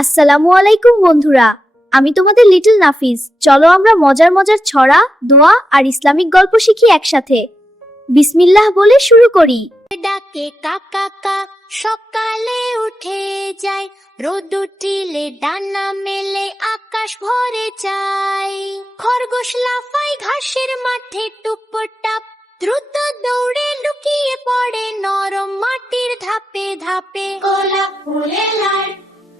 আসসালামু আলাইকুম বন্ধুরা, আমি তোমাদের লিটল নাফিস। চলো আমরা মজার মজার ছড়া, দোয়া আর ইসলামিক গল্প শিখি একসাথে। বিসমিল্লাহ বলে শুরু করি। ডাকে কাকা কা, সকালে উঠে যায়, রোদ উঠিলে ডানা মেলে আকাশ ভরে যায়। খরগোশ লাফায় ঘাসের মাঠে টুপটাপ, দ্রুত দৌড়ে লুকিয়ে পড়ে নরম মাটির ধাপে ধাপে। গোলাপ ফুলের লাল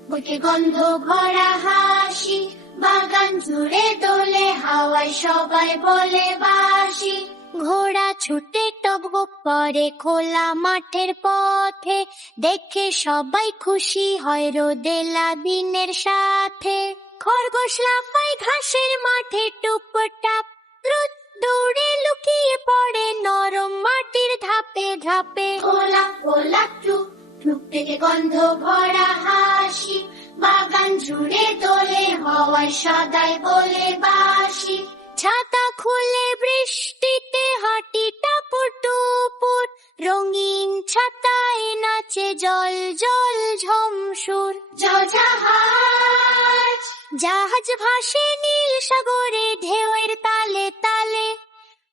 বুকে গন্ধ ভরা হাসি, বাগান জুড়ে দোলে হাওয়ায় সবাই বলে বাসি। ঘোড়া ছুটে টগবগ করে খোলা মাঠের পথে, দেখে সবাই খুশি হয় রোদেলা দিনের সাথে। খরগোশ লাফায় ঘাসের মাঠে টুপটাপ, দ্রুত দৌড়ে লুকিয়ে পড়ে নরম মাটির ধাপে ধাপে। গোলাপ গোলাপ টুপ টুপ থেকে গন্ধ ভরা হাসি, বাগান জুড়ে দোলে হাওয়ায় সদাই বলে বাসি। ছাতা খুলে বৃষ্টিতে হাঁটি টাপুর টুপুর, রঙিন ছাতায় নাচে জল জল ঝমসুর। জাহাজ জাহাজ ভাসে নীল সাগরে ঢেউয়ের তালে তালে,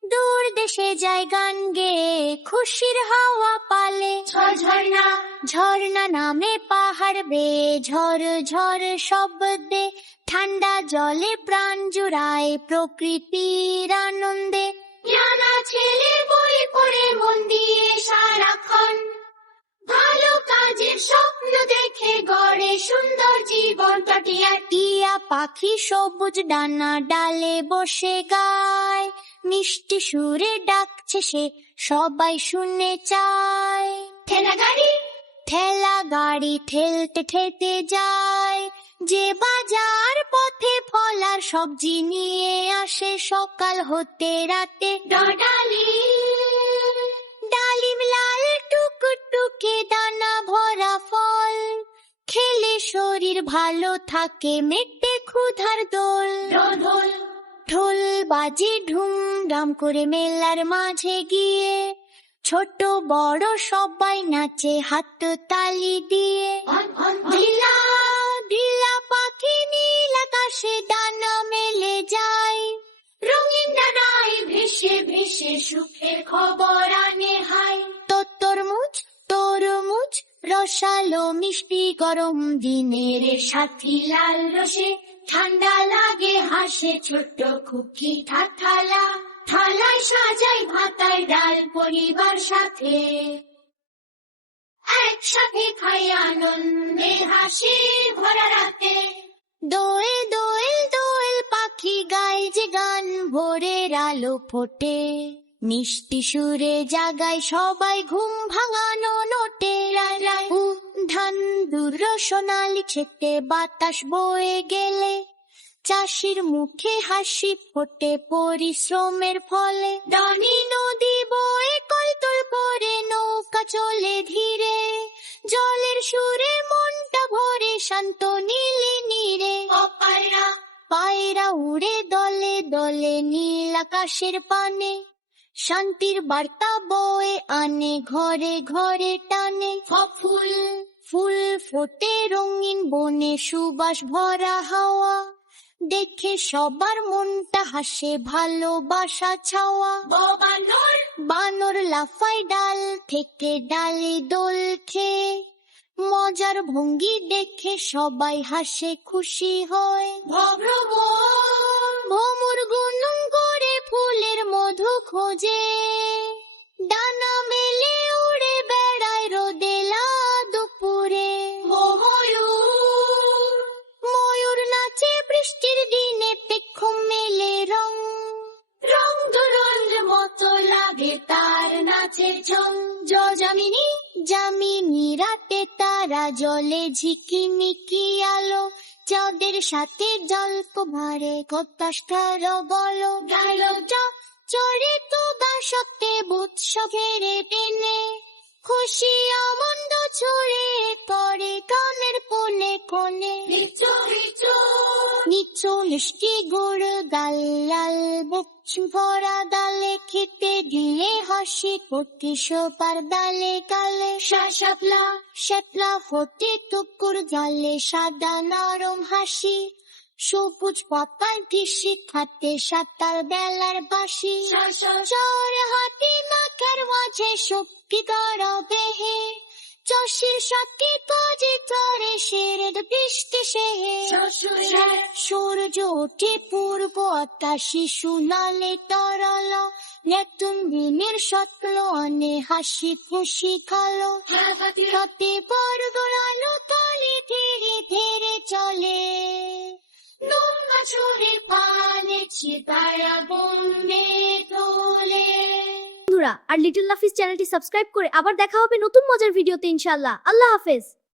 দূর দেশে যায় গান গেয়ে খুশির হাওয়া পালে। ঝর্ণা ঝর্ণা নামে পাহাড় বেয়ে ঝর ঝর শব্দে, ঠান্ডা জলে প্রাণ জুড়ায় প্রকৃতির আনন্দে। জানা ছেলে বই পড়ে মন দিয়ে সারাক্ষণ, ভালো কাজের স্বপ্ন দেখে গড়ে সুন্দর জীবন। টিয়া পাখি সবুজ ডানা ডালে বসে গায়, মিষ্টি সুরে ডাকছে সে সবাই শুনে চায়। ঠেলা গাড়ি ঠেলতে ঠেলতে যায়, যে বাজার পথে ফল আর সবজি নিয়ে আসে সকাল হতে রাতে। ডালিম লাল টুকটুকে দানা ভরা ফল, খেলে শরীর ভালো থাকে মেটে ক্ষুধার দোল। ঢোল বাজে ধুমধাম করে মেলার মাঝে গিয়ে, ছোট বড় সবাই নাচে হাত তালি দিয়ে। ঢিলা ঢিলা পাখি নীল আকাশে ডানা মেলে যায়, রঙিন ডানায় ভেসে ভেসে সুখের খবর আনে হায়। তরমুজ তরমুজ রসালো মিষ্টি গরম দিনের সাথী লাল রসে, ঠান্ডা লাগে হাসে ছোট্ট খুকি থালা। থালায় সাজাই ভাতায় ডাল পরিবার সাথে, একসাথে খাই আনন্দে হাসি ভরা রাতে। দোয়েল দোয়েল দোয়েল পাখি গায় যে গান, ভোরের আলো ফোটে মিষ্টি সুরে জাগায় সবাই ঘুম ভাঙানো নোটে। ধান দূর সোনালি খেতে বাতাস বয়ে গেলে, চাষির মুখে হাসি ফোটে পরিশ্রমের ফলে। ডানি নদী বয়ে কলতল করে নৌকা চলে ধীরে, জলের সুরে মনটা ভরে শান্ত নীলে নীরে। পায়রা উড়ে দলে দলে নীল আকাশের পানে, শান্তির বার্তা বয়ে আনে ঘরে ঘরে টানে। ফুল ফুল ফোটে রঙিন বনে সুবাস ভরা হাওয়া, দেখে সবার মনটা হাসে ভালোবাসা ছাওয়া। বানর লাফায় ডাল থেকে ডালে দোল খেয়ে, মজার ভঙ্গি দেখে সবাই হাসে খুশি হয়। ভ্রমর গুনগুন করে ফুলের মধু খোঁজে, ডানা মেলে উড়ে বেড়ায় রোদেলা দুপুরে। ময়ূর নাচে বৃষ্টির দিনে পেখম মেলে রং ধরনের মতো লাগে তার নাচে ঝং। জামিনী রাতে তারা জলে ঝিকিমিকি আলো, চাঁদের সাথে জল্প ভারে কতাস্কার বলো। গেল চড়ে তো গা সত্যি উৎসবের টেনে, খুশি আনন্দ ছড়ে পড়ে গানের কোণে কোণে। নিচু মিষ্টি গুড় গাল লাল বুক ভরা ডালে খেতে দিলে হাসি প্রতি সোপার ডালে গালে শাপলা শ্যাপলা হতে টুকুর গালে সাদা নরম হাসি সবুজ পাতার দিশি খাতে সাতার বেলার বাসি চর হাতে মাথার মাঝে শক্তি গরবে হে চষির সাথে কাজে ধরে শেরের বৃষ্টি সে সূর্য ওঠে পূর্ব আকাশে সোনালে তরল নতুন দিনের স্বপ্ন আনে হাসি খুশি খালো হাতে বড় আলো তলে ধীরে ধীরে চলে নোংরা চুরির পানে চিতারা বন্দে তোলে। বন্ধুরা, আর লিটল নাফিস চ্যানেলটি সাবস্ক্রাইব করে আবার দেখা হবে নতুন মজার ভিডিওতে ইনশাআল্লাহ। আল্লাহ হাফেজ।